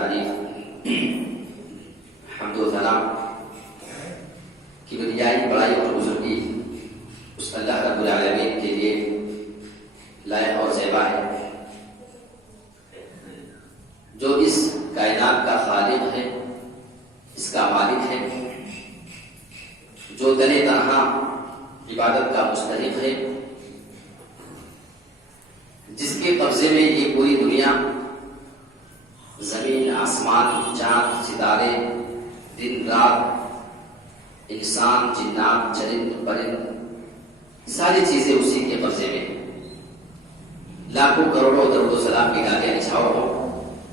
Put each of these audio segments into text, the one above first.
تعریف حمد و ثنا کی بڑائی اور بزرگی اس اللہ رب العالمین کے لیے لائق اور زیبا ہے جو اس کائنات کا خالق ہے، اس کا مالک ہے، جو تنہا تنہا عبادت کا مستحق ہے، جس کے قبضے میں یہ پوری دنیا، زمین، آسمان، چاند، ستارے، دن رات، انسان، جنات، چرند پرند، ساری چیزیں اسی کے قبضے میں ہیں۔ لاکھوں کروڑوں درود و سلام کی گالیاں نچھاور ہوں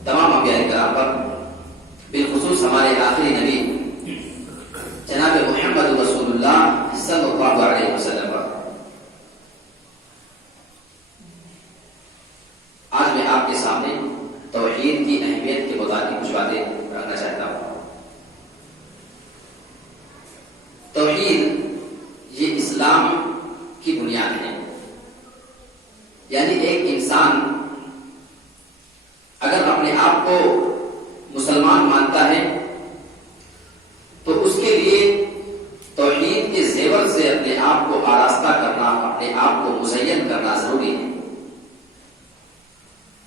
تمام انبیاء کرام پر، بالخصوص ہمارے آخری نبی جناب محمد رسول اللہ صلی اللہ علیہ وسلم پر۔ آج میں آپ کے سامنے توحید کی اہمیت کے متعلق کچھ باتیں رکھنا چاہتا ہوں۔ توحید یہ اسلام کی بنیاد ہے، یعنی ایک انسان اگر اپنے آپ کو مسلمان مانتا ہے تو اس کے لیے توحید کے زیور سے اپنے آپ کو آراستہ کرنا، اپنے آپ کو مزین کرنا ضروری ہے۔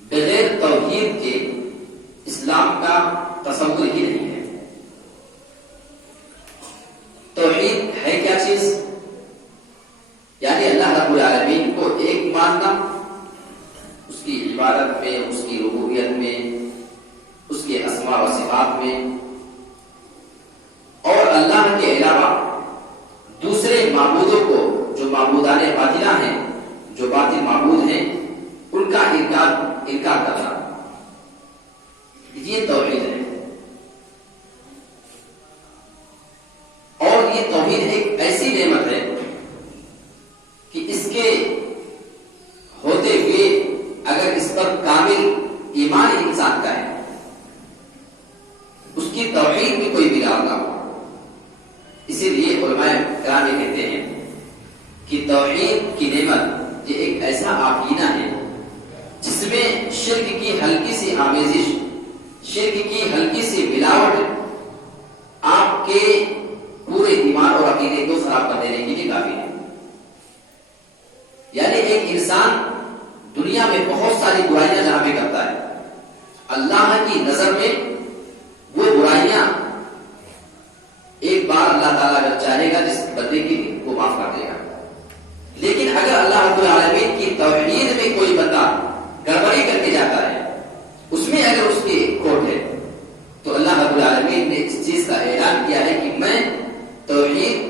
بغیر توحید کے اسلام کا تصور ہی نہیں ہے۔ توحید ہے کیا چیز؟ یعنی اللہ رب العالمین کو ایک ماننا، اس کی عبادت میں، اس کی ربوبیت میں، اس کے اسماء و صفات میں، اور اللہ کے علاوہ دوسرے معبودوں کو جو معبودان باطلہ ہیں، جو باطل معبود ہیں، ان کا انکار کرنا، یہ توحید ہے۔ اور یہ توحید ایک ایسی نعمت ہے کہ اس کے ہوتے ہوئے اگر اس پر کامل ایمان انسان کا ہے، اس کی توحید میں کوئی بگاڑ نہ ہو۔ اسی لیے علماء کرام یہ کہتے ہیں کہ توحید کی نعمت یہ ایک ایسا آفینہ ہے جس میں شرک کی ہلکی سی آمیزش، شرک کی ہلکی سی ملاوٹ آپ کے پورے ایمان اور عقیدے کو خراب کر دینے کے لیے کافی ہے۔ یعنی ایک انسان دنیا میں بہت ساری برائیاں جہاں پہ کرتا ہے، اللہ کی نظر میں وہ برائیاں ایک بار اللہ تعالیٰ اگر چاہے گا جس بندے کی کو معاف کر دے گا، لیکن اگر اللہ رب العالمین کی توحید میں کوئی بندہ گڑبڑی کر کے جاتا ہے، اس میں اگر اس کی کھوٹ ہے، تو اللہ رب العالمین نے اس چیز کا اعلان کیا ہے کہ میں توحید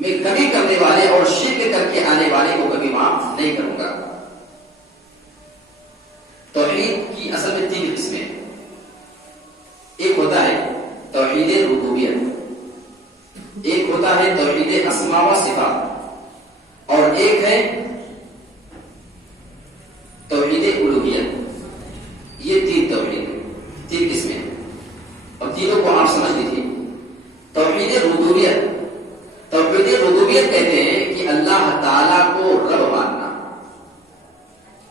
میں کمی کرنے والے اور شرک کر کے آنے والے کو کبھی معاف نہیں کروں گا۔ توحید کی اصل میں 3 قسمیں ہیں۔ ایک ہوتا ہے توحید ربوبیت، ایک ہوتا ہے توحید اسماء و صفات، اور ایک ہے توحید الوہیت۔ یہ 3 توحید، 3 قسمیں، اور تینوں کو آپ سمجھ لیجیے۔ توحید ربوبیت، توحید ربوبیت کہتے ہیں کہ اللہ تعالیٰ کو رب ماننا،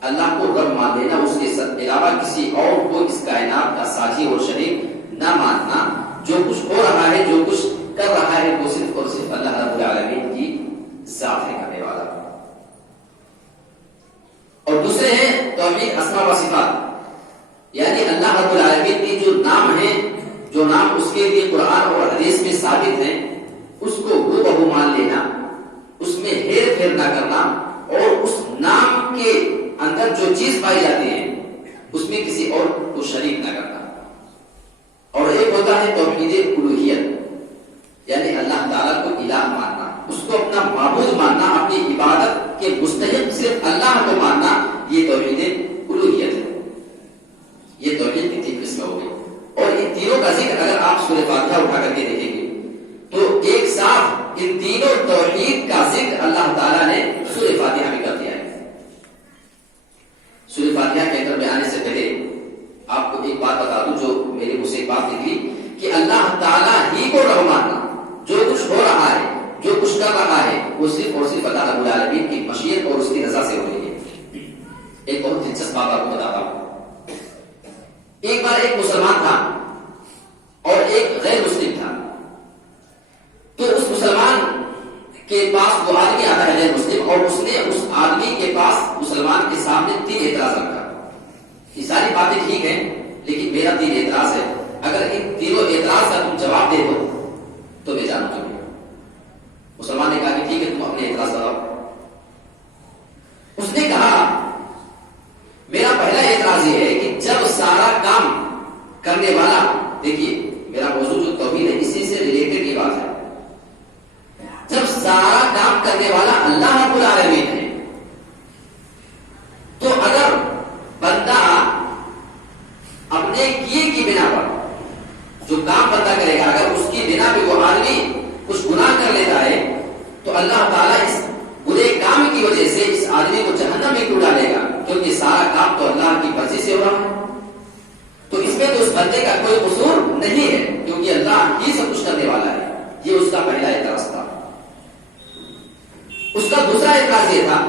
اللہ کو رب مان لینا، اس کے علاوہ کسی اور کو اس کائنات کا ساجی اور شریک نہ ماننا۔ جو کچھ ہو رہا ہے، جو کچھ کر رہا ہے، وہ صرف اور صرف اللہ رب العالمین کی ذات ہے کرنے والا۔ اور دوسرے ہیں توحید اسماء و صفات، یعنی اللہ رب العالمین کی جو نام ہیں، جو نام اس کے لیے قرآن اور حدیث میں ثابت ہیں، اس کو وہ بہو مان لینا، اس میں ہیر پھیر نہ کرنا، اور اس نام کے اندر جو چیز پائی جاتی ہے اس میں کسی اور کو شریک نہ کرنا۔ اور ایک ہوتا ہے توحید الوہیت، یعنی اللہ تعالیٰ کو الہ ماننا، اس کو اپنا معبود ماننا، اپنی عبادت کے مستحق صرف اللہ کو ماننا، یہ توحید الوہیت ہے۔ یہ توحید کی 3 قسمیں ہو گئی، اور ان تینوں کا ذکر اگر آپ سورہ فاتحہ اٹھا کر کے دیکھیں گے تو ایک ساتھ ان تینوں توحید کا ذکر اللہ تعالیٰ نے سورہ فاتحہ میں کر دیا ہے۔ سورہ فاتحہ کے اندر میں آنے سے پہلے آپ کو ایک بات بتا دوں جو میرے منہ سے ایک بات نکلی کہ اللہ تعالیٰ ہی کو رب ماننا، جو کچھ ہو رہا ہے، جو کچھ کر رہا ہے، وہ صرف اور صرف اللہ رب العالمین کی مشیت اور اس کی رضا سے ہو رہی ہے۔ ایک بہت دلچسپ بات آپ کو بتاتا ہوں۔ ایک بار ایک مسلمان تھا، ایک غیر مسلم تھا، تو اس مسلمان کے پاس وہ آدمی آتا ہے غیر مسلم، اور اس نے اس آدمی کے پاس مسلمان کے سامنے 3 اعتراض رکھا. یہ ساری باتیں ٹھیک ہیں، لیکن میرا 3 اعتراض ہے. اگر ان تینوں اعتراض کا تم جواب دے دو تو میں جانوں تمہیں. مسلمان نے کہا کہ ٹھیک ہے، تم اپنے اعتراض بتاؤ. اس نے کہا میرا پہلا اعتراض یہ ہے کہ جب سارا کام کرنے والا، دیکھیے میرا موضوع جو توحید ہے اسی سے ریلیٹڈ یہ بات ہے، جب سارا کام کرنے والا اللہ رب العالمین ہے، تو اگر بندہ اپنے کیے کی بنا پر جو کام بندہ کرے گا، اگر اس کی بنا پہ وہ آدمی کچھ گناہ کر لیتا ہے، تو اللہ تعالیٰ اس برے کام کی وجہ سے اس آدمی کو جہنم میں کیوں ڈالے گا؟ کیونکہ سارا کام تو اللہ کی مرضی سے ہو رہا ہے. تو اس میں تو اس بندے کا کوئی قصور نہیں ہے، کیونکہ اللہ ہی سب کچھ کرنے والا ہے. یہ اس کا پہلا اعتراض تھا. اس کا دوسرا اعتراض یہ تھا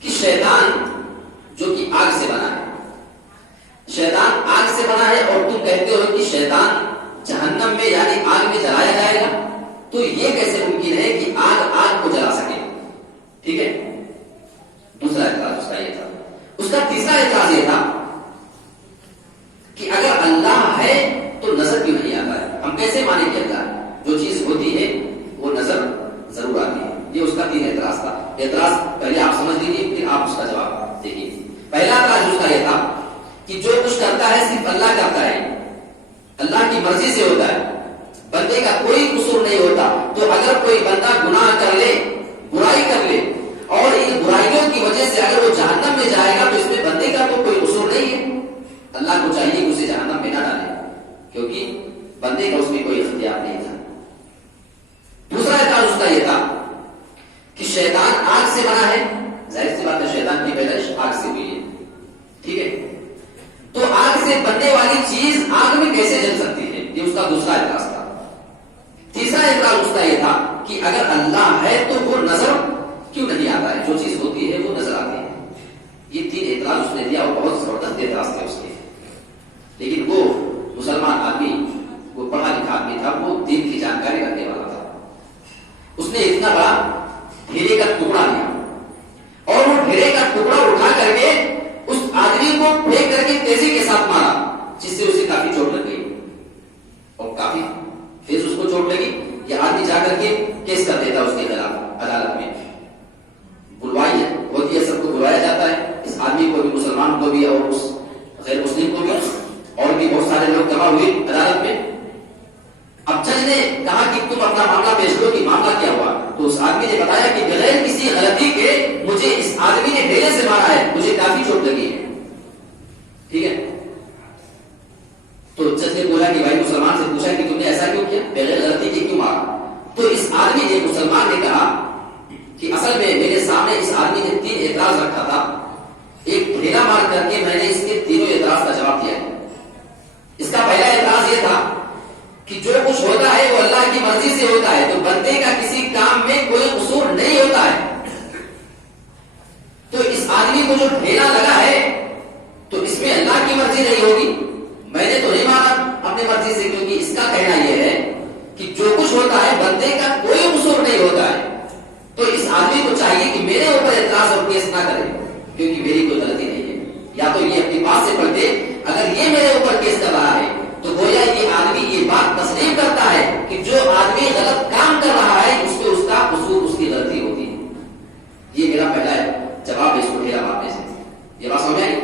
کہ شیطان جو کہ آگ سے بنا ہے، شیطان آگ سے بنا ہے، اور تم کہتے ہو کہ شیطان جہنم میں یعنی آگ میں جلایا جائے گا، تو یہ کیسے ممکن ہے کہ آگ کو جلا سکے؟ ٹھیک ہے، دوسرا اعتراض اس کا یہ تھا. اس کا تیسرا اعتراض یہ تھا کہ اگر اللہ ہے تو نظر کیوں نہیں آتا ہے؟ ہم کیسے مانیں کہ اللہ جو چیز ہوتی ہے وہ نظر ضرور آتی ہے. یہ اس کا 3 اعتراض تھا. اعتراض پہلے آپ سمجھ لیجیے، پھر آپ اس کا جواب دیکھیے. پہلا اعتراض اس کا یہ تھا کہ جو کچھ کرتا ہے صرف اللہ کرتا ہے، اللہ کی مرضی سے ہوتا ہے، بندے کا کوئی قصور نہیں ہوتا. تو اگر کوئی بندہ گناہ کر لے، برائی کر لے، اور ان برائیوں کی وجہ سے اگر وہ جہنم میں جائے گا، تو اس میں بندے کا تو کوئی قصور نہیں ہے. اللہ کو چاہیے کہ اسے جہنم میں نہ ڈالے، کیونکہ بندے کا اس میں کوئی اختیار نہیں تھا. دوسرا اعتراض اس کا یہ تھا کہ شیطان آگ سے بنا ہے، ظاہر سی بات ہے شیطان کی پیدائش آگ سے ہوئی ہے. ٹھیک ہے، تو آگ سے بننے والی چیز آگ میں کیسے جل سکتی ہے؟ یہ اس کا دوسرا اعتراض تھا. تیسرا اعتراض اس کا یہ تھا کہ اگر اللہ ہے تو وہ نظر کیوں نہیں آتا ہے؟ جو چیز ہوتی ہے وہ نظر آتی ہے. یہ 3 اعتراض اس نے دیا، اور بہت زبردست اعتراض تھے اس کے. لیکن وہ مسلمان آدمی، وہ پڑھا لکھا آدمی تھا، وہ دین کی جانکاری رکھنے والا تھا. اس نے اتنا بڑا ڈھیرے کا ٹکڑا لیا، اور وہ ڈھیرے کا ٹکڑا اٹھا کر کے اس آدمی کو پھینک کر کے تیزی کے ساتھ مارا، جس سے اسے کافی چوٹ لگ گئی، اور کافی تیز اس کو چوٹ لگی. یہ آدمی جا کر کے کیس کر دیتا اس کے خلاف عدالت میں. بلوائی ہوتی ہے، سب کو بلوایا جاتا ہے، اس آدمی کو بھی، مسلمان کو بھی، اور اس غیر مسلم کو بھی، اور بھی بہت سارے لوگ جمع ہوئے عدالت میں. اب جج نے کہا کہ تم اپنا معاملہ پیش کرو کہ معاملہ کیا ہوا. تو اس آدمی نے بتایا کہ بغیر کسی غلطی کے مجھے اس آدمی نے ڈھیرے سے مارا ہے، مجھے کافی چوٹ لگی ہے. ٹھیک ہے، تو جج نے بولا کہ بھائی مسلمان سے پوچھا کہ تم نے ایسا کیوں کیا، بغیر غلطی کے کیوں مارا؟ تو اس آدمی نے، مسلمان نے کہا کہ اصل میں میرے سامنے اس آدمی نے 3 اعتراض رکھا تھا، ایک ڈھیرا مار کر کے میں نے اس کے تینوں اعتراض کا جواب دیا ہے. اس کا پہلا اعتراض یہ تھا کہ جو کچھ ہوتا ہے وہ اللہ کی مرضی سے ہوتا ہے، تو بندے کا کسی کام میں کوئی قصور نہیں ہوتا ہے. تو اس آدمی کو جو ڈھیرا لگا ہے تو اس میں اللہ کی مرضی نہیں ہوگی، میں نے تو نہیں مارا اپنی مرضی سے، کیونکہ اس کا کہنا یہ ہے کہ جو کچھ ہوتا ہے بندے کا کوئی قصور نہیں ہوتا ہے. تو اس آدمی کو چاہیے کہ میرے اوپر اعتراض اور کیس نہ کرے، کیونکہ میری کوئی غلطی نہیں ہے. یا تو یہ اپنی بات سے پڑھتے، اگر یہ میرے اوپر کیس کر رہا ہے تو گویا یہ آدمی یہ بات تسلیم کرتا ہے کہ جو آدمی غلط کام کر رہا ہے اس کو اس کا قصور، اس کی غلطی ہوتی ہے. یہ میرا پہلا جواب ہے اس کو ڈھیرا مارنے سے. یہ بات سمجھ آئی؟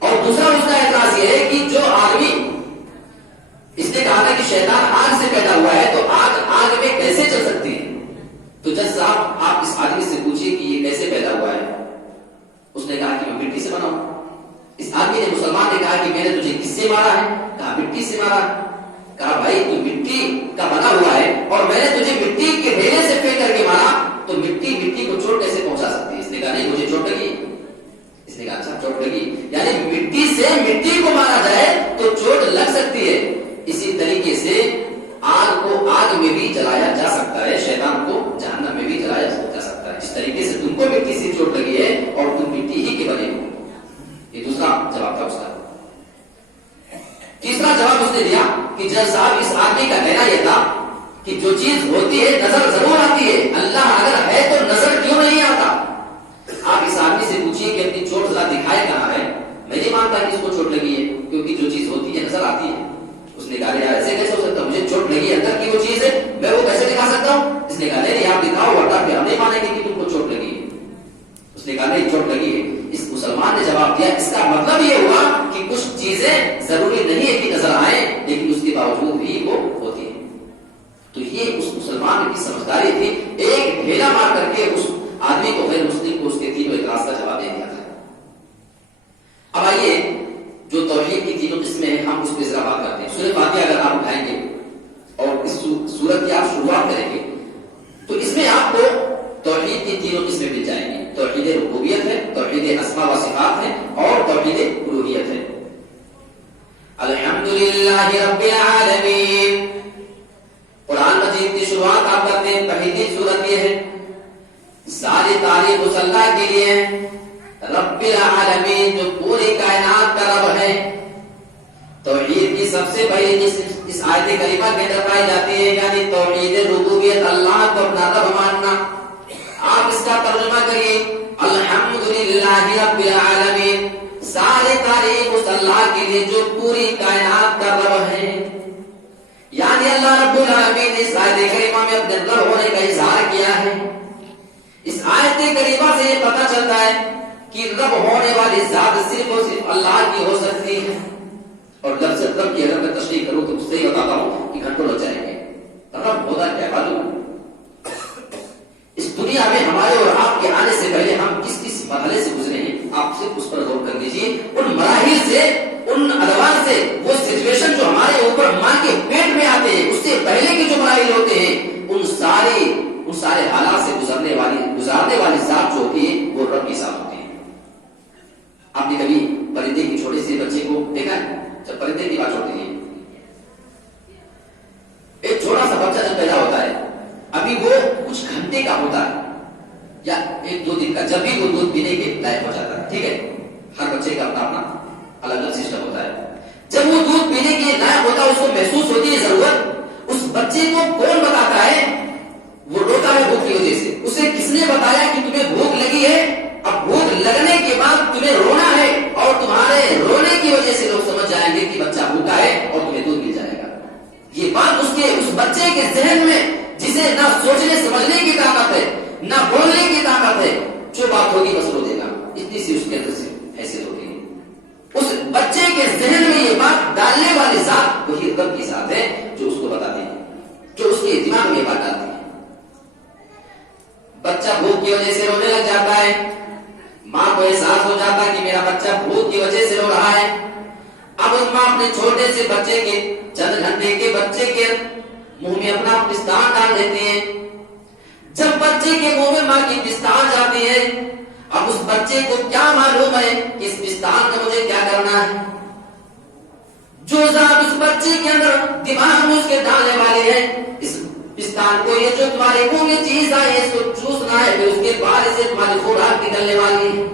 اور دوسرا اس کا اعتراض یہ ہے کہ جو آدمی، اس نے کہا تھا کہ شیطان آگ سے پیدا ہوا ہے، تو آگ میں کیسے چل سکتی ہے؟ تو جج صاحب آپ اس آدمی سے پوچھیے کہ یہ کیسے پیدا ہوا ہے. اس نے کہا کہ میں مٹی سے بنا ہوں. اس آدمی نے، مسلمان نے کہا کہ میں نے تجھے کس سے مارا ہے؟ کہا مٹی سے مارا. کہا بھائی تو مٹی کا بنا ہوا ہے اور میں نے تجھے مٹی کے ڈھیرے سے پھینک کر کے مارا، تو مٹی کو چوٹ کیسے پہنچا سکتی ہے؟ اس نے کہا نہیں مجھے چوٹ لگی. اس نے کہا اچھا چوٹ لگی، یعنی مٹی سے مٹی کو مارا جائے تو چوٹ لگ سکتی ہے. اسی طریقے سے آگ کو آگ میں بھی جلایا جا سکتا ہے، شیطان کو جہنم میں بھی جلایا جا سکتا ہے. اس طریقے سے تم کو مٹی سے چوٹ لگی ہے اور تم مٹی ہی کے بنے ہو. یہ دوسرا جواب تھا اس کا. تیسرا اس نے دیا کہ جج صاحب اس آدمی کا کہنا یہ تھا کہ جو چیز ہوتی ہے نظر ضرور آتی ہے، اللہ اگر ہے تو نظر کیوں نہیں آتا؟ آپ اس آدمی سے پوچھیے کہ اپنی چوٹ ذرا دکھائے کہاں ہے، میں نہیں مانتا کہ اس کو چوٹ لگی ہے، کیونکہ جو چیز ہوتی ہے نظر آتی ہے۔ اس نے کہا یار ایسے کیسے ہو سکتا، مجھے چوٹ لگی اندر کی وہ چیز ہے، میں وہ کیسے دکھا سکتا ہوں؟ اس نے کہا نہیں آپ دکھاؤ، ورنہ پھر ہم نہیں مانیں گے کہ تم کو چوٹ لگی ہے۔ اس نے کہا نہیں چوٹ لگی ہے۔ اس مسلمان نے جواب دیا اس کا مطلب یہ ہوا کہ کچھ چیزیں ضروری نہیں ہے کہ نظر آئیں، لیکن اس کے باوجود بھی وہ ہوتی ہے۔ تو یہ اس مسلمان کی سمجھداری تھی، ایک ڈھیلا مار کر کے اس آدمی کو، غیر مسلم کو، اس کے تینوں اعتراض کا جواب دے دیا تھا۔ اب آئیے جو توحید کی تینوں قسمیں ہیں ہم اس پہ ذرا بات کرتے ہیں۔ سورہ فاتحہ اگر آپ اٹھائیں گے اور اس سورت کی آپ شروعات کریں گے تو اس میں آپ کو توحید کی تینوں قسمیں مل جائیں گی۔ توحید ربوبیت ہے، توحید اسماء و صفات ہے، اور توحید الوہیت ہے۔ الحمدللہ رب العالمین، قرآن مجید کی شروعات آپ کرتے ہیں، پہلی سورت یہ ہے ساری تعریف اس اللہ کے لیے رب العالمین جو پوری کائنات کا رب ہے۔ توحید کی سب سے پہلی اس آیت کریمہ کے اندر پائی جاتی ہے، یعنی توحید ربوبیت، اللہ کو اپنا رب ماننا۔ آپ اس کا ترجمہ کریے الحمدللہ رب العالمین، ساری تعریف اس اللہ کے لیے جو پوری کائنات کا رب ہے۔ یعنی اللہ رب العالمین نے اس آیت کریمہ میں اپنے رب ہونے کا اظہار کیا ہے۔ اس آیت کریمہ سے یہ پتہ چلتا ہے کہ رب ہونے والی ذات صرف اور صرف اللہ کی ہو سکتی ہے۔ اور لفظ رب کی اگر میں تشریح کروں تو اس سے ہی بتاتا ہوں کہ گھنٹوں لگ جائیں گے۔ رب ہوتا کیا معلوم؟ اس دنیا میں ہمارے اور آپ کے آنے سے پہلے ہم کس کس مرحلے سے گزرے ہیں، آپ صرف اس پر غور کر لیجیے۔ ان مراحل سے، ان ادوار سے، وہ سچویشن جو ہمارے اوپر ماں کے پیٹ میں آتے ہیں، اس سے پہلے کے جو مراحل ہوتے ہیں، ان سارے حالات سے گزارنے والی ذات جو ہوتی ہے وہ رب کی ذات ہوتی ہے۔ آپ نے کبھی پرندے کی چھوٹے سے بچے کو دیکھا ہے؟ جب پرندے کی بات ہوتی ہے، ایک چھوٹا سا بچہ جب پیدا ہوتا ہے، ابھی وہ کچھ گھنٹے کا ہوتا ہے یا ایک دو دن کا، جب بھی وہ دودھ پینے کے لائق ہو جاتا ہے، ٹھیک ہے، ہر بچے کا اپنا اپنا الگ الگ سسٹم ہوتا ہے۔ جب وہ دودھ پینے کے لائق ہوتا ہے، اس کو محسوس ہوتی ہے ضرورت، اس بچے کو کون بتاتا ہے؟ وہ روتا ہے بھوک کی وجہ سے، اسے کس نے بتایا کہ تمہیں بھوک لگی ہے؟ اب بھوک لگنے کے بعد تمہیں رونا ہے، اور تمہارے رونے کی وجہ سے لوگ سمجھ جائیں گے کہ بچہ بھوکا ہے اور تمہیں دودھ مل جائے گا۔ یہ بات اس بچے کے ذہن میں، جسے نہ سوچنے سمجھنے کی طاقت ہے نہ بولنے کی طاقت ہے، جو بات ہوگی بس رو دے گا، اتنی سی اس کے اندر سے حیثیت ہوتی ہے۔ اس بچے کے ذہن میں یہ بات ڈالنے والی ذات وہی رب کی ذات ہے جو اس کو بتاتی ہے، جو اس کے دماغ میں یہ بات ڈالتی ہے۔ بچہ بھوک کی وجہ سے رونے لگ جاتا ہے، ماں کو احساس ہو جاتا ہے کہ میرا بچہ بھوک کی وجہ سے رو رہا ہے۔ اب اس ماں اپنے چھوٹے سے بچے کے، چند گھنٹے کے بچے کے منہ میں اپنا پستان ڈال دیتی ہے۔ جب بچے کے منہ میں ماں کی پستان جاتی ہے، اب اس بچے کو کیا معلوم ہے کہ اس پستان میں مجھے کیا کرنا ہے؟ جو ذات اس بچے کے اندر دماغ میں اس کے ڈالنے والے ہیں، اس پستان کو، یہ جو تمہارے منہ میں چیز آئی ہے اس کو چوسنا ہے، پھر اس کے بعد سے تمہاری خوراک نکلنے والی ہے۔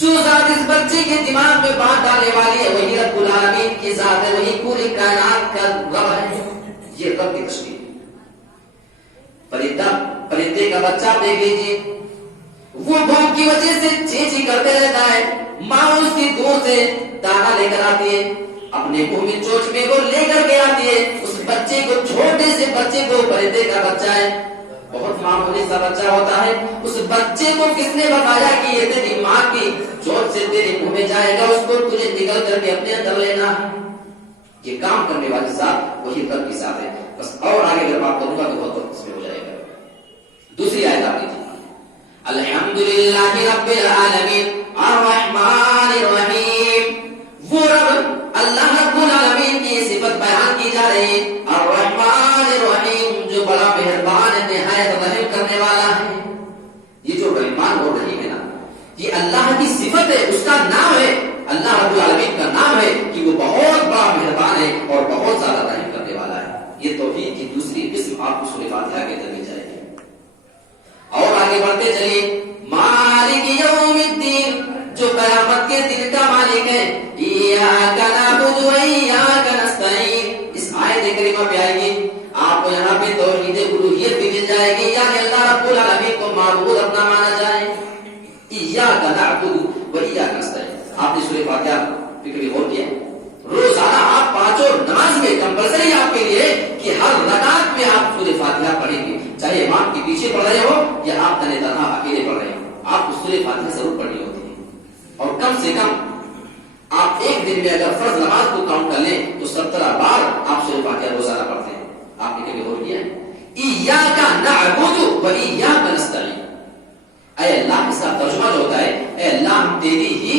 جو ذات اس بچے کے دماغ میں بات ڈالنے والی ہے وہی رب العالمین کی ذات ہے، وہی پوری کائنات کا رب ہے۔ یہ رب کی تشریح۔ پرندے کا بچہ دیکھ لیجیے، وہ بھوک کی وجہ سے چیچی کرتے رہتا ہے، ماں اس کی دور سے دانا لے کر آتی ہے، اپنے منہ میں چوچ میں وہ لے کر کے آتی ہے اس بچے کو، چھوٹے سے بچے کو، پرندے کا بچہ ہے، بہت معمولی سا بچہ ہوتا ہے، اس بچے کو کس نے بتایا کہ یہ تیری ماں کی چوٹ سے تیرے منہ میں جائے گا، اس کو تجھے نکل کر کے اپنے اندر لینا ہے؟ یہ کام کرنے والی ذات وہی رب کی ذات ہے۔ بس اور آگے اگر بات کروں گا تو بہت وقت اس میں ہو جائے گا۔ دوسری آیت آپ دیکھیے، الحمدللہ رب العالمین الرحمن الرحیم، وہ رب اللہ رب العالمین کی صفت بیان کی جا رہی ہے، الرحمن الرحیم، جو بڑا مہربان ہے، نہایت رحم کرنے والا ہے۔ یہ جو رحمان اور رحیم ہے نا، یہ اللہ کی صفت ہے، اس کا نام ہے، اللہ رب العالمین کا نام ہے کہ وہ بہت بڑا مہربان ہے اور بہت زیادہ رحم کرنے والا ہے۔ یہ توحید کی دوسری قسم آپ کو سورہ فاتحہ کے اندر مل جائے گی۔ اور آگے بڑھتے چلیے، مالک یوم الدین، جو قیامت کے دن کا مالک ہے، ایاک نعبد و ایاک نستعین، نعبد و ایاک نستعین. آپ نے سورہ فاتحہ پہ کبھی غور کیا؟ روزانہ آپ پانچوں نماز میں کمپلسری آپ کے لیے کہ ہر رکعت میں آپ سورہ فاتحہ پڑھیں گے، چاہے امام کے پیچھے پڑھ رہے ہو یا آپ تنہا تنہا اکیلے پڑھ رہے ہو، آپ کو سورہ فاتحہ ضرور پڑھنی ہوتی ہے. اور کم سے کم آپ ایک دن میں اگر فرض نماز کو کاؤنٹ کر لیں تو 17 بار آپ سورہ فاتحہ روزانہ پڑھتے ہیں. آپ نے کبھی غور کیا ہے؟ ایاک نعبد و ایاک نستعین. اے اللہ، اس کا ترجمہ جو ہوتا ہے اے اللہ ہم تیری ہی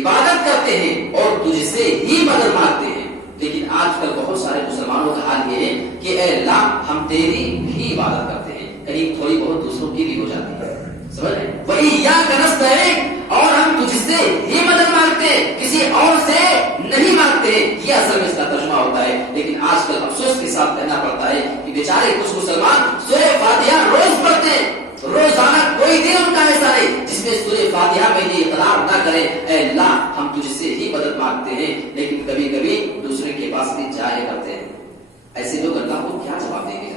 عبادت کرتے ہیں اور تجھ سے ہی مدد مانگتے ہیں. لیکن آج کل بہت سارے مسلمانوں کا حال یہ ہے کہ اے اللہ ہم تیری بھی عبادت کرتے ہیں، کہیں تھوڑی بہت دوسروں کی بھی ہو جاتی ہے. سمجھ رہے ہیں؟ وَإِيَّاكَ نَسْتَعِينُ، اور ہم تجھ سے ہی مدد مانگتے ہیں، کسی اور سے نہیں مانگتے. یہ اصل میں اس کا ترجمہ ہوتا ہے. لیکن آج کل افسوس کے ساتھ کہنا پڑتا ہے کہ بیچارے کچھ مسلمان سورہ فاتحہ روز پڑھتے ہیں، روزانہ کوئی دن ان کا ایسا نہیں جس میں سورہ فاتحہ میں یہ اقرار نہ کرے اے اللہ ہم تجھ سے ہی مدد مانگتے ہیں، لیکن کبھی کبھی دوسرے کے پاس بھی جایا کرتے ہیں. ایسے لوگ اللہ کو کیا جواب دیں گے؟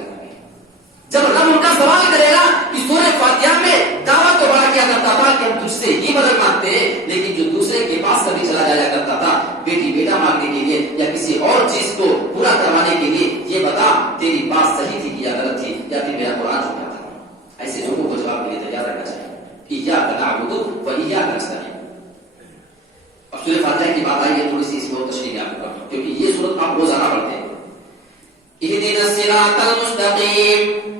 جب رب ان کا سوال کرے گا کہ سورہ فاتحہ میں دعوت تو بڑا کیا کرتا تھا کہ ہم تجھ سے ہی مدد مانگتے ہیں، لیکن جو دوسرے کے پاس کبھی چلا جایا کرتا تھا بیٹی بیٹا مانگنے کے لیے یا کسی اور چیز کو پورا کروانے کے لیے، یہ بتا تیری بات صحیح تھی یا غلط تھی یا پھر میرا قرآن جھوٹا تھا. ایسے لوگوں کو جواب کے لیے تیار رہنا چاہیے. ایاک نعبد و ایاک نستعین. اب سورہ فاتحہ کی بات آئی ہے، تھوڑی سی اس میں تشریح آپ کو، کیونکہ یہ سورت آپ روزانہ پڑھتے ہیں. اہدنا الصراط المستقیم،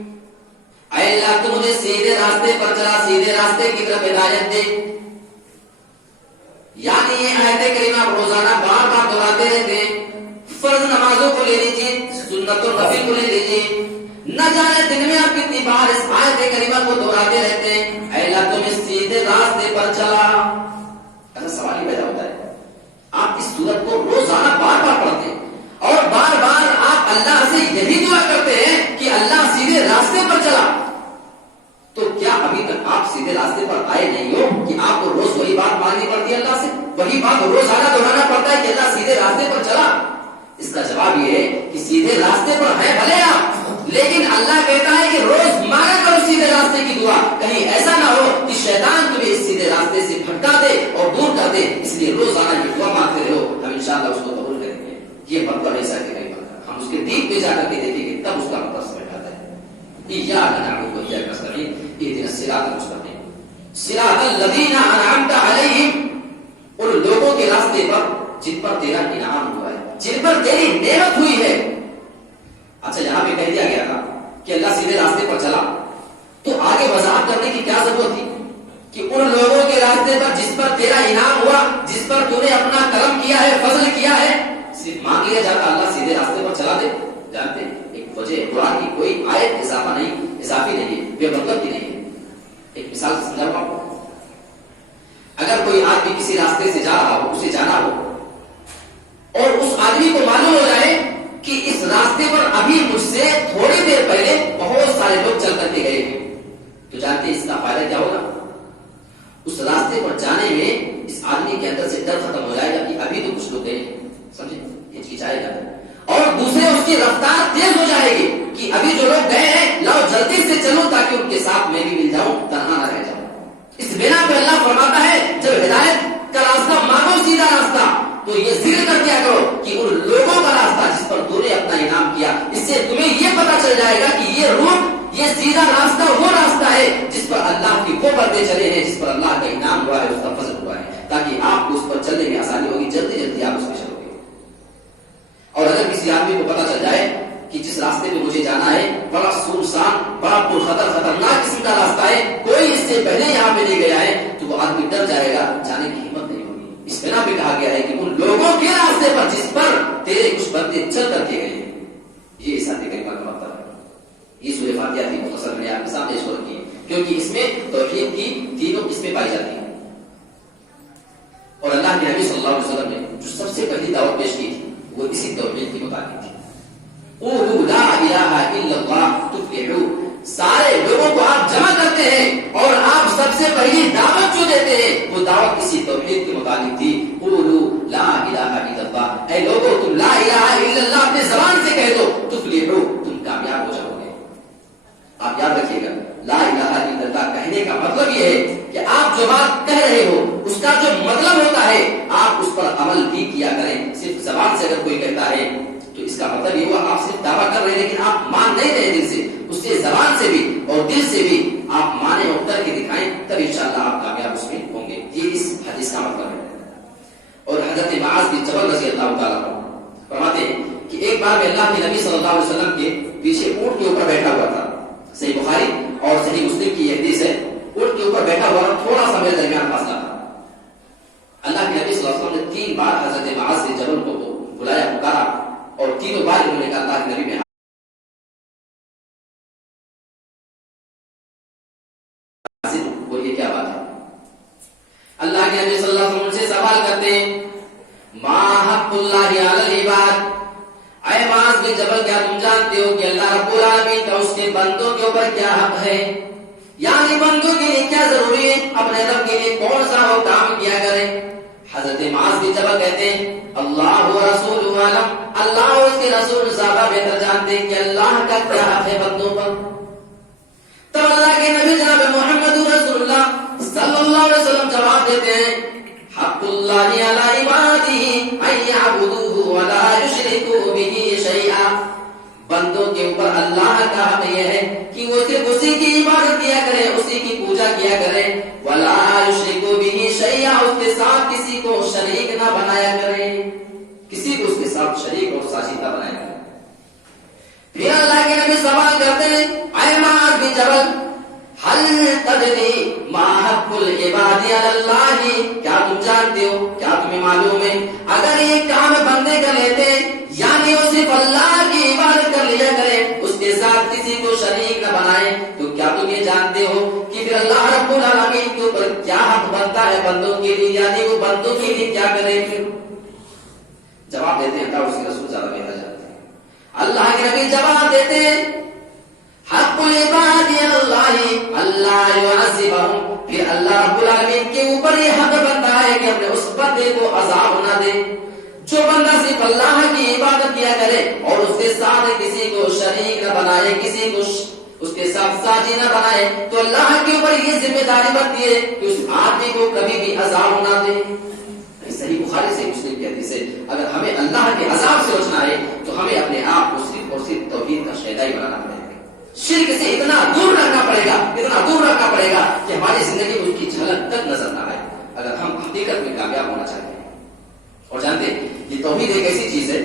اے اللہ تو مجھے سیدھے راستے پر چلا، سیدھے راستے کی طرف ہدایت دے. یعنی یہ آیت کریمہ آپ روزانہ بار بار دہراتے رہتے ہیں. فرض نمازوں کو لے لیجیے، سنت النفل کو لے لیجیے، نہ جانے دن میں آپ کتنی بار اس آیت کریمہ کو دہراتے رہتے ہیں. اے اللہ تمہیں سیدھے راستے پر چلا. ایسا سوال ہی پیدا ہوتا ہے، آپ اس سورت کو روزانہ بار بار پڑھتے ہیں اور بار بار آپ اللہ سے یہی دعا کرتے ہیں کہ اللہ سیدھے راستے پر چلا، تو کیا ابھی تک آپ سیدھے راستے پر آئے نہیں ہو کہ آپ کو روز وہی بات مانگنی پڑتی ہے اللہ سے، وہی بات روزانہ دہرانا پڑتا ہے کہ اللہ سیدھے راستے پر چلا؟ اس کا جواب یہ ہے کہ سیدھے راستے پر ہیں بھلے آپ، لیکن اللہ کہتا ہے کہ روز مانگا کرو سیدھے راستے کی دعا. کہیں ایسا نہ ہو کہ شیطان تمہیں اس سیدھے راستے سے بھٹکا دے اور دور کر دے. اس لیے روزانہ کی دعا مانگتے رہو، ہم انشاءاللہ اس کو قبول کریں گے. یہ مطلب ایسا کہ نہیں مطلب ہم اس کے دین پہ جا کر کے دیکھیں گے تب اس کا مطلب سمجھ آتا ہے. ایاک نعبد و ایاک نستعین، اہدنا الصراط المستقیم صراط الذین انعمت علیہم، ان لوگوں کے راستے پر جن پر تیرا انعام ہوا ہے، جن پر تیری نعمت ہوئی ہے. اچھا یہاں پہ کہہ دیا گیا تھا کہ اللہ سیدھے راستے پر چلا، تو آگے وضاحت کرنے کی کیا ضرورت تھی کہ ان لوگوں کے راستے پر جس پر تیرا انعام ہوا، جس پر تو نے اپنا کرم کیا ہے، فضل کیا ہے، صرف مانگ لیا جاتا اللہ سیدھے راستے پر چلا دے. جانتے ہیں ایک وجہ قرآن کی کوئی آیت اضافی نہیں ہے، بے مطلب کی نہیں ہے. ایک مثال سمجھاؤں آپ کو. اگر کوئی آدمی کسی راستے سے جا رہا ہو، اسے جانا ہو، اور اس آدمی کو معلوم ہو جائے کہ اس راستے پر ابھی مجھ سے تھوڑی دیر پہلے بہت سارے لوگ چل کر کے گئے ہیں، تو جانتے ہیں اس کا فائدہ کیا ہوگا؟ اس راستے پر جانے میں اس آدمی کے اندر سے ڈر ختم ہو جائے گا کہ ابھی تو کچھ لوگ گئے ہیں، سمجھے، ہچکچائے گا. اور دوسرے اس کی رفتار تیز ہو جائے گی کہ ابھی جو لوگ گئے ہیں لاؤ جلدی سے چلو تاکہ ان کے ساتھ میں بھی مل جاؤں، تنہا نہ رہ جاؤں. اس بنا پہ اللہ فرماتا ہے جب ہدایت کا راستہ مانگو سیدھا راستہ تو یہ ذکر کر دیا کرو کہ ان لوگوں کا راستہ جس پر تو نے اپنا انعام کیا. اس سے تمہیں یہ پتا چل جائے گا کہ یہ روٹ، یہ سیدھا راستہ وہ راستہ ہے جس پر اللہ کی وہ بندے چلے ہیں، جس پر اللہ کا انعام ہوا ہے، اس کا فضل ہوا ہے، تاکہ آپ کو اس پر چلنے میں آسانی ہوگی، جلدی جلدی آپ اس میں چلو گے. اور اگر کسی آدمی کو پتا چل جائے کہ جس راستے پہ مجھے جانا ہے بڑا سنسان، بڑا پرخطر، خطرناک قسم کا راستہ ہے، کوئی اس سے پہلے یہاں پہ نہیں گیا ہے، تو وہ آدمی ڈر جائے گا، جانے کی ہمت نہیں ہوگی. اس بنا پہ کہا گیا ہے کہ ان لوگوں کے راستے پر جس پر تیرے کچھ بندے چل کر کے گئے ہیں. یہ اس آیت کریمہ کا مطلب ہے. یہ سورہ فاتحہ کی مختصر میں نے آپ کے سامنے اس کو رکھی ہے کیونکہ اس میں توحید کی تینوں قسمیں پائی جاتی ہیں. اور اللہ کے نبی صلی اللہ علیہ وسلم نے جو سب سے پہلی دعوت پیش کی تھی وہ اسی توحید کی مطابق تھی. قولوا لا الہ الا اللہ تفلحوا. سارے لوگوں کو آپ جمع کرتے ہیں اور آپ سب سے پہلی دعوت جو دیتے ہیں وہ دعوت اسی توحید کے مطابق تھی. قولوا لا الہ الا اللہ، اے لوگوں تم لا الہ الا اللہ اپنے زبان سے کہہ دو، تفلحوا، تم کامیاب ہو جاؤ گے. آپ یاد رکھیے گا لا الہ الا اللہ کہنے کا مطلب یہ ہے کہ آپ جو بات کہہ رہے ہو حضرت معاذ بن جبل رضی اللہ تعالیٰ عنہ فرماتے ہیں کہ ایک بار میں اللہ کے نبی صلی اللہ علیہ وسلم کے پیچھے اونٹ کے اوپر بیٹھا ہوا تھا. صحیح بخاری اور صحیح مسلم کی یہ حدیث ہے. اونٹ کے اوپر بیٹھا ہوا تھوڑا سا میرے درمیان فاصلہ تھا. اللہ کے نبی صلی اللہ علیہ وسلم نے 3 بار حضرت معاذ بن جبل کو بلایا پکارا اور تینوں بار انہوں نے کہا اللہ کے نبی میں بولیے کیا بات ہے. اللہ کے نبی صلی اللہ علیہ وسلم سے سوال کرتے ہیں ما حق اللہ علی العباد. اے معاذ بن جبل کیا تم جانتے ہو کہ اللہ رب العالمین کا اس کے بندوں کے اوپر کیا حق ہے؟ یعنی بندوں کے لیے کیا ضروری ہے, اپنے رب کے لیے کون سا وہ کام کیا کرے. حضرت معاذ بن جبل کہتے ہیں اللہ و رسول عالم, اللہ اور اس کے رسول زیادہ بہتر جانتے ہیں کہ اللہ کا کیا حق ہے بندوں پر. تب اللہ کے نبی جناب محمد رسول اللہ صلی اللہ علیہ وسلم جواب دیتے ہیں حق اللہ علی عبادہ ان یعبدوہ ولا یشرکوا بہ شیئا. بندوں کے اوپر اللہ کا حق یہ ہے کہ وہ صرف اسی کی عبادت کیا کرے, اسی کی پوجا کیا کرے, ولا یشرکوا بہ شیئا, اس کے ساتھ کسی کو شریک نہ بنایا کرے, کسی کو اس کے ساتھ شریک اور ساجد نہ بنایا کرے. پھر اللہ کے نبی سوال کرتے ہیں اے معاذ بن جبل هل تدری ما حق العباد علی اللہ, کیا تم جانتے ہو, کیا تمہیں معلوم ہے اگر یہ کام بندے کر لیتے یعنی وہ صرف اللہ کی عبادت کر لیا کرے, اس کے ساتھ کسی کو شریک نہ بنائے, تو کیا تم یہ جانتے ہو کہ پھر اللہ رب العالمین کے اوپر کیا حق بنتا ہے بندوں کے لیے, یعنی وہ بندوں کے لیے کیا کرے. پھر جواب دیتے ہیں اللہ اس کے رسول زیادہ بہتر جانتے ہیں. اللہ کے نبی جواب دیتے ہیں حق العباد اللہ اللہ يعذبهم, پھر اللہ رب العالمین کے اوپر یہ حق بنتا ہے کہ اپنے اس بندے کو عذاب نہ دے جو بندہ صرف اللہ کی عبادت کیا کرے اور اس کے ساتھ کسی کو شریک نہ بنائے, کسی کو اس کے ساتھ ساجی نہ بنائے, تو اللہ کے اوپر یہ ذمہ داری بنتی ہے کہ اس آدمی کو کبھی بھی عذاب نہ دے. صحیح بخاری سے مسلم کی حدیث ہے اگر ہمیں اللہ کے عذاب سے بچنا ہے تو ہمیں اپنے آپ کو صرف اور صرف توحید کا شہدائی بنانا پڑے گا. شرک سے اتنا دور رکھنا پڑے گا, اتنا دور رکھنا پڑے گا کہ ہماری زندگی میں اس کی جھلک تک نظر نہ آئے اگر ہم حقیقت میں کامیاب ہونا چاہتے ہیں. اور جانتے ہیں یہ توحید ایک ایسی چیز ہے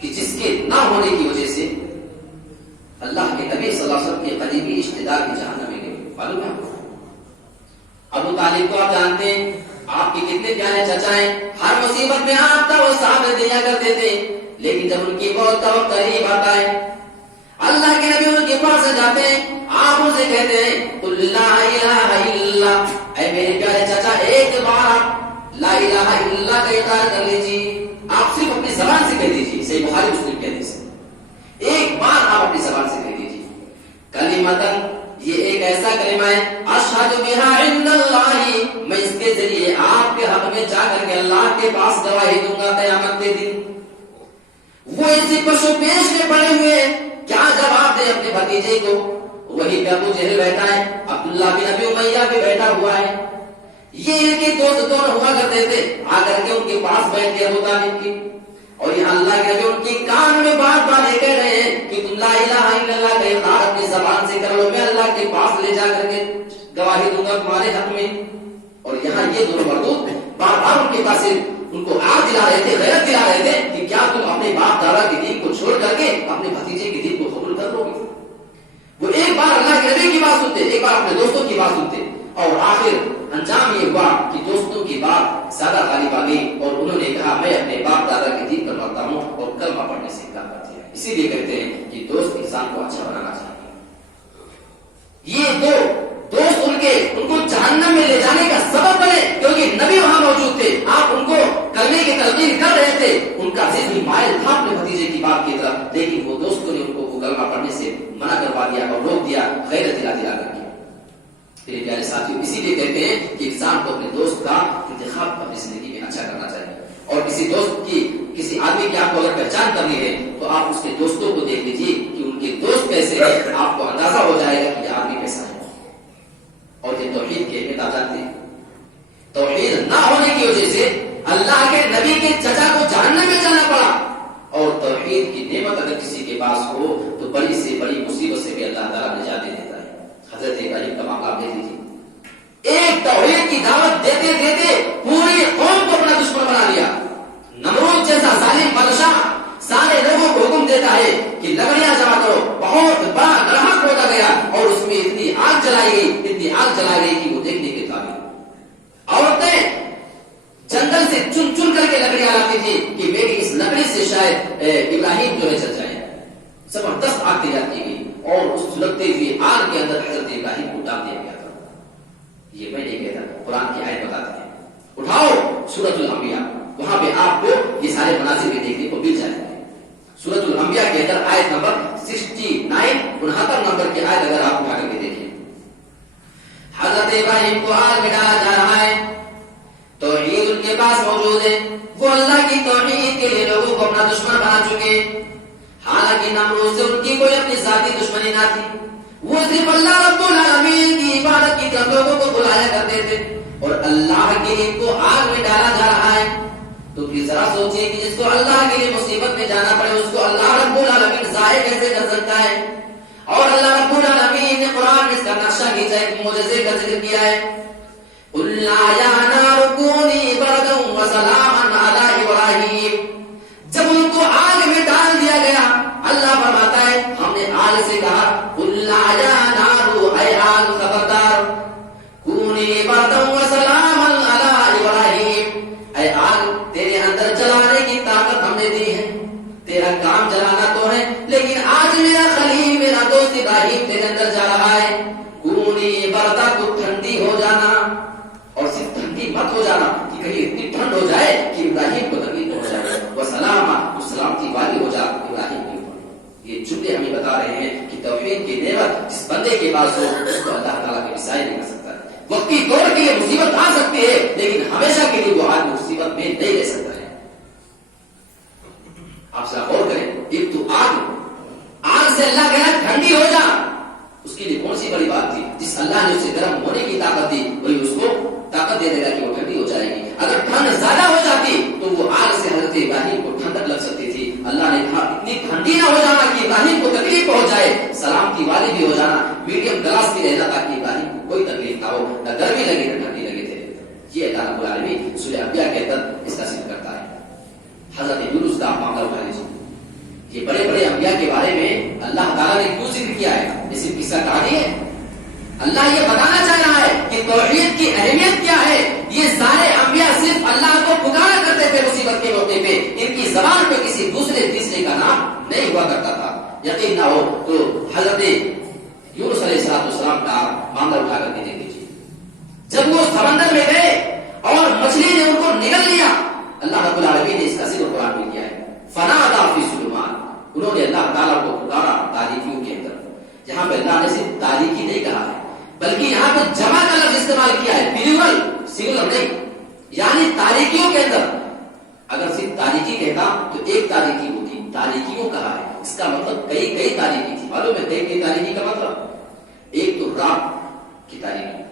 کہ جس کے نہ ہونے کی وجہ سے اللہ کے نبی صلی اللہ علیہ وسلم کے قریبی رشتے دار کی جہنم میں گئے. معلوم ہے آپ کو ابو طالب کو آپ جانتے ہیں, آپ کے کتنے پیارے چچا ہیں, ہر مصیبت میں آپ کا وہ ساتھ دیا کرتے تھے, لیکن جب ان کی موت کا وقت قریب آتا ہے اللہ کے نبی ان کے پاس سے جاتے ہیں, آپ ان سے کہتے ہیں قل لا الہ الا, اے میرے پیارے چچا ایک بار لا الہ الا اللہ کا اقرار کر لیجیے, آپ صرف اپنی زبان سے کہہ دیجیے. صحیح بخاری مسلم کی حدیث ہے, ایک بار آپ اپنی زبان سے کہہ دیجیے کلمتن, یہ ایک ایسا کلمہ ہے اشہد بہا عند اللہ, میں اس کے ذریعے آپ کے حق میں جا کر کے اللہ کے پاس گواہی دوں گا قیامت کے دن. وہ اسی پشو پیش میں پڑے ہوئے کیا جواب دے اپنے بھتیجے کو, وہی پہ ابو جہل بیٹھا ہے, عبداللہ بن ابی امیہ بھی بیٹھا ہوا ہے, یہ ان کے دوست دونوں ہوا کرتے تھے, آ کر کے ان کے پاس بیٹھ کے ابو طالب کی, اور یہاں اللہ کے نبی ان کی کان میں بار بار یہ کہہ رہے ہیں کہ تم لا الہ الا اللہ کا اقرار اپنی زبان سے کر لو, میں اللہ کے پاس لے جا کر کے گواہی دوں گا تمہارے حق میں. اور یہاں یہ دونوں مردود بار بار ان کے پاس ان کو آگ دلا رہے تھے, غیرت دلا رہے تھے کہ کیا تم اپنے باپ دادا کے دین کو چھوڑ کر کے اپنے بھتیجے کے دین کو قبول کر لو گے. وہ ایک بار اللہ کے نبی کی بات سنتے, ایک بار اپنے دوستوں کی بات سنتے, اور آخر انجام یہ ہوا کہ دوستوں کی بات زیادہ غالب آ گئی اور انہوں نے کہا میں اپنے باپ دادا کے دین پر مرتا ہوں اور کلمہ پڑھنے سے انکار کر دیا. اسی لیے کہتے ہیں کہ دوست انسان کو اچھا بنانا چاہیے. یہ دو دوست ان کو جہنم میں لے جانے کا سبب بنے کیونکہ نبی وہاں موجود تھے, آپ ان کو کلمے کی تلقین کر رہے تھے, ان کا ذہن بھی مائل تھا اپنے بھتیجے کی بات کی طرف, لیکن وہ دوستوں نے ان کو کلمہ پڑھنے سے منع کروا دیا اور روک دیا, غیرت دلا کر کے. میرے پیارے ساتھیوں, اسی لیے کہتے ہیں کہ انسان کو اپنے دوست کا انتخاب اپنی زندگی میں اچھا کرنا چاہیے. اور کسی دوست کی, کسی آدمی کی آپ کو اگر پہچان کرنی ہے تو آپ اس کے دوستوں کو دیکھ لیجیے کہ ان کے دوست کیسے ہیں, آپ کو اندازہ ہو جائے گا کہ یہ آدمی کیسا ہے. اور یہ توحید کی اہمیت آپ جانتے ہیں, توحید نہ ہونے کی وجہ سے اللہ کے نبی کے چچا کو جہنم میں جانا پڑا. اور توحید کی نعمت اگر کسی کے پاس ہو تو بڑی سے بڑی مصیبت سے بھی اللہ تعالیٰ نجات دے دیتا ہے. حضرت ابراہیم کا معاملہ دیکھ لیجیے, ایک توحید کی دعوت دیتے دیتے پوری قوم کو اپنا دشمن چن چن کر کے لکڑیاں لاتی تھی کہ میری اس لکڑی سے شاید ابراہیم جو ہے جل جائے. زبردست آگ تیار کی گئی اور اس سلگتے ہوئے آگ کے اندر حضرت ابراہیم کو ڈال دیا گیا تھا. یہ میں نہیں کہتا، قرآن کی آیت بتاتے ہیں. اٹھاؤ سورۃ الانبیاء، وہاں پہ آپ کو یہ سارے مناظر بھی دیکھنے کو مل جائیں گے. سورۃ الانبیاء کے اندر آیت نمبر 69 نمبر کی آیت اگر آپ اٹھا کر کے دیکھیں، حضرت ابراہیم کو آگ میں ڈالا جا رہا ہے. توحید ان کے پاس موجود ہے، وہ اللہ کی توحید کے لیے لوگوں کو اپنا دشمن بنا چکے. حالانکہ نمرود سے ان کی کوئی اپنی ذاتی دشمنی نہ تھی، وہ صرف اللہ رب العالمین کی عبادت کی طرف لوگوں کو بلایا کرتے تھے. اور اللہ کے لیے ان کو آگ میں ڈالا جا رہا ہے. تو پھر ذرا سوچیے کہ جس کو اللہ کے لیے مصیبت میں جانا پڑے اس کو اللہ رب العالمین ضائع کیسے کر سکتا ہے. اور اللہ رب العالمین نے قرآن میں اس کا نقشہ کھینچا ہے، ایک معجزے کا ذکر کیا ہے. قُلْ يَا نَارُ كُونِي بَرْدًا وَسَلَامًا عَلَىٰ إِبْرَاهِيمَ. جب ان کو آگ میں ڈال دیا گیا، اللہ فرماتا ہے ہم نے آگ سے کہا قُلْ يَا نَارُ، اے آگ خبردار، كُونِي بَرْدًا وَسَلَامًا عَلَىٰ إِبْرَاهِيمَ، اے آگ تیرے اندر جلانے کی طاقت ہم نے دی ہے، تیرا کام جلانا تو ہے، لیکن آج میرا خلیل میرا دوست ابراہیم تیرے اندر جا رہا ہے. کونی بردا کو ٹھنڈی ہو جانا، اور صرف ٹھنڈی مت ہو جانا کہ کہیں اتنی ٹھنڈ ہو جائے کہ ابراہیم کو تکلیف ہو جائے. وہ سلامتی والی ہو جا ابراہیم کی. یہ جملے ہمیں بتا رہے ہیں کہ توحید کی نعمت جس بندے کے پاس ہو اس کو اللہ تعالیٰ کے مسائل نہیں کر سکتا ہے. وقتی طور کے لیے مصیبت آ سکتی ہے لیکن ہمیشہ کے لیے وہ آدمی مصیبت میں نہیں رہ سکتا ہے. آپ ذرا غور کریں، ایک تو آگ سے اللہ کہنا ٹھنڈی ہو جا، اس کے لیے کون سی بڑی بات تھی؟ جس اللہ نے اسے گرم ہونے کی طاقت دی وہی اس کو طاقت دے دے گا کہ وہ ٹھنڈی ہو جائے گی. اگر ٹھنڈ زیادہ ہو جاتی تو وہ آگ سے حضرت ابراہیم کو ٹھنڈک لگ سکتی تھی. اللہ نے کہا اتنی ٹھنڈی نہ ہو جانا کہ ابراہیم کو تکلیف پہنچ جائے، سلامتی والی بھی ہو جانا، میڈیم کلاس کی رہنا تاکہ ابراہیم کو کوئی تکلیف نہ ہو، نہ گرمی لگے نہ ٹھنڈی لگے تھے. یہ اللہ رب العالمین سورہ انبیاء کے اندر اس کا ذکر کرتا ہے. حضرت یونس کا معاملہ اٹھا لیجیے. یہ بڑے بڑے انبیاء کے بارے میں اللہ تعالیٰ نے کیوں ذکر کیا ہے؟ یہ صرف قصہ کہانی ہے؟ اللہ یہ بتانا چاہ رہا ہے کہ توحید کی اہمیت کیا ہے. یہ سارے انبیاء صرف اللہ کو پکارا کرتے تھے مصیبت کے موقع پہ، ان کی زبان پہ کسی دوسرے تیسرے کا نام نہیں ہوا کرتا تھا. یقین نہ ہو تو حضرت یونس علیہ السلام کا معاملہ اٹھا کر کے دیکھ لیجیے. جب وہ سمندر میں گئے اور مچھلی نے ان کو نگل لیا، اللہ رب العالمین نے اس کا ذکر قرآن میں کیا ہے. فنادى في الظلمات، انہوں نے اللہ تعالیٰ کو پکارا تاریکیوں کے اندر. جہاں پہ اللہ نے صرف تاریکی نہیں کہا ہے بلکہ یہاں پہ جمع کا لفظ استعمال کیا ہے، پلورل سنگولر نہیں، یعنی تاریکیوں کے اندر. اگر صرف تاریکی کہتا تو ایک تاریکی ہوتی، تاریکیوں کہا ہے اس کا مطلب کئی تاریکی تھی. معلوم ہے کئی تاریکی کا مطلب؟ ایک تو رات کی تاریکی،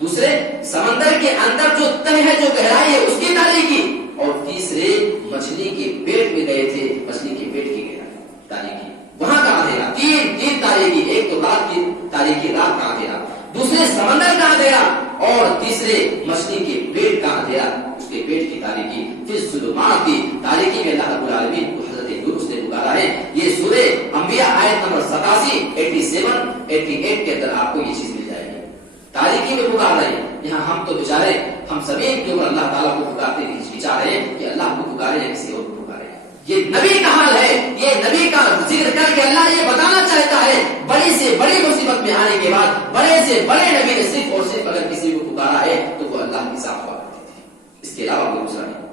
دوسرے سمندر کے اندر جو تہ ہے جو گہرائی ہے اس کی تاریکی، اور تیسرے مچھلی کے پیٹ میں گئے تھے، مچھلی کے پیٹ کی گہرائی تاریکی. وہاں کا اندھیرا تین تاریکی، ایک تو رات کی تاریکی، رات کا اندھیرا، دوسرے سمندر کا اندھیرا، اور تیسرے مچھلی کے پیٹ کا اندھیرا، اس کے پیٹ کی تاریکی. پھر ظلمات کی تاریکی میں اللہ رب العالمین کو حضرت یونس نے پکارا ہے. یہ سورہ انبیاء آیت نمبر 87، 87، 88 کے اندر آپ کو یہ چیز مل جائے گی. تاریکی میں پکار رہے ہیں. یہاں ہم تو بیچارے ہم سبھی کے اوپر اللہ تعالیٰ کو پکارتے نہیں بچا رہے ہیں کہ اللہ کو پکارے یا کسی اور کو پکارے. یہ نبی کا حال ہے. یہ نبی کا ذکر کر کے اللہ یہ بتانا چاہتا ہے بڑی سے بڑی مصیبت میں آنے کے بعد بڑے سے بڑے نبی نے صرف اور صرف اگر کسی کو پکارا ہے تو وہ اللہ کی ذات ہوا کرتی تھی، اس کے علاوہ کوئی دوسرا نہیں.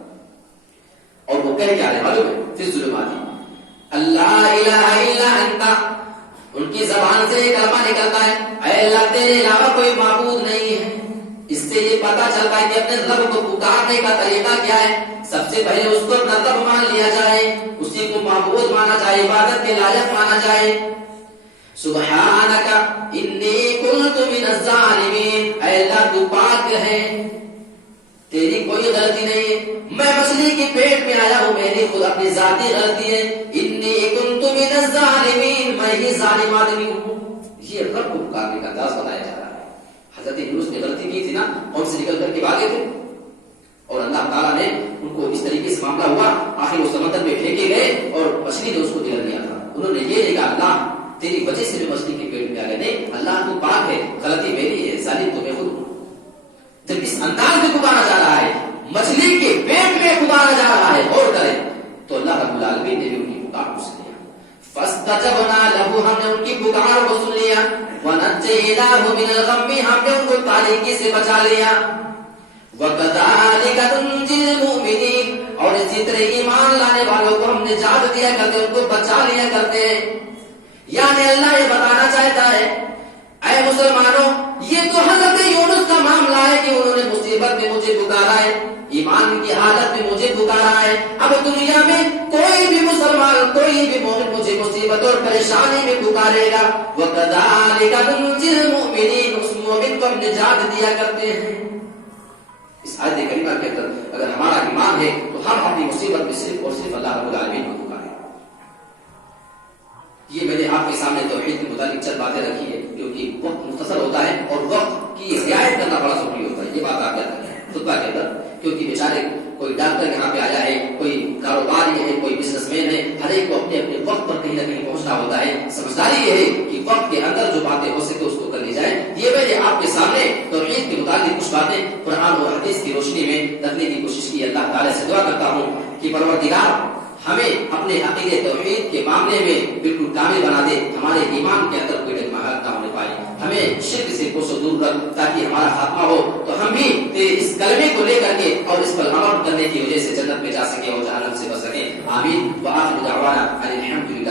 اور وہ کہہ کیا رہے معلوم ہے؟ پھر ظلمات، اللہ الہ الا انت، ان کی زبان سے یہ کلمہ نکلتا ہے اے اللہ تیرے علاوہ کوئی معبود نہیں ہے. اس سے یہ پتا چلتا ہے کہ اپنے رب کو پکارنے کا طریقہ کیا ہے. سب سے پہلے اس کو اپنا رب مان لیا جائے، اسی کو معبود مانا جائے، عبادت کے لائق مانا جائے. سبحانک انی کنت من الظالمین، اے اللہ تو پاک ہے، تیری کوئی غلطی نہیں ہے، میں مچھلی کے پیٹ میں آیا ہوں، میری خود اپنی ذاتی غلطی ہے. انی کنت من الظالمین، میں ہی ظالم آدمی ہوں. یہ رب کو پکارنے کا انداز بتایا جا رہا ہے. حضرت یونس نے غلطی کی تھی نا، اور سے نکل کر کے بھاگے تھے، اور اللہ تعالیٰ نے ان کو اس طریقے سے معاملہ ہوا. آخر وہ سمندر میں پھینکے گئے اور مچھلی نے اس کو نگل لیا تھا. انہوں نے یہ نہیں کہا اللہ تیری وجہ سے میں مچھلی کے پیٹ میں آ گئے، نہیں، اللہ تو پاک ہے، غلطی میری ہے، ظالم تو میں خود ہوں. جب اس انداز میں پکارا جا رہا ہے، مچھلی کے پیٹ میں خدا العالمین نے بھی ان کی پکار کو سن لیا. فاستجبنا له, ہم نے ان کی پکار کو سن لیا. ونجیناه من الغم, ہم نے ان کو تاریکی سے بچا لیا. وَكَذَلِكَ نُنْجِي الْمُؤْمِنِينَ, اور اسی طرح ایمان لانے والوں کو ہم نجات دیا کرتے, ان کو بچا لیا کرتے. یعنی اللہ یہ بتانا چاہتا ہے اے مسلمانوں, یہ تو حضرت یونس کا معاملہ ہے کہ انہوں نے مصیبت میں مجھے پکارا ہے, ایمان کی حالت میں مجھے پکارا ہے. اب دنیا میں کوئی بھی مسلمان, کوئی بھی مومن مجھے مصیبت اور پریشانی میں پکارے گا. وَكَذَلِكَ نُنْجِي الْمُؤْمِنِينَ, اس مومن کو ہم نجات دیا کرتے ہیں. اس آیت کریمہ کے اندر اگر ہمارا ایمان ہے تو ہم اپنی مصیبت میں صرف اور صرف اللہ رب العالمین کو پکاریں. یہ میں نے آپ کے سامنے توحید کے متعلق چند باتیں رکھی ہے کیونکہ وقت مختصر ہوتا ہے اور وقت کی رعایت کرنا بڑا ضروری ہوتا ہے. یہ بات آپ یاد رکھیں خطبہ کے اندر, کیونکہ بیچارے کوئی ڈاکٹر یہاں پہ آیا ہے, کوئی کاروباری ہے, کوئی بزنس مین ہے, ہر ایک کو اپنے اپنے وقت پر کہیں نہ کہیں پہنچنا ہوتا ہے. سمجھداری یہ ہے کہ وقت کے اندر جو باتیں ہو سکے اس کو کر لی جائے. یہ میں نے آپ کے سامنے توحید کے متعلق کچھ باتیں قرآن اور حدیث کی روشنی میں رکھنے کی کوشش کی. اللہ تعالیٰ سے دعا کرتا ہوں کہ پروردگار ہمیں اپنے عقیدے توحید کے معاملے میں بالکل کامل بنا دے, ہمارے ایمان کے اندر کوئی ڈگمگاہٹ نہ ہونے پائے, ہمیں شرک سے کوس دور کر تاکہ ہمارا خاتمہ ہو تو ہم بھی اس کلمے کو لے کر کے اور اس پر عمل کرنے کی وجہ سے جنت میں جا سکیں اور جہنم سے بچ سکیں. آمین. وآخر دعوانا ان الحمد للہ.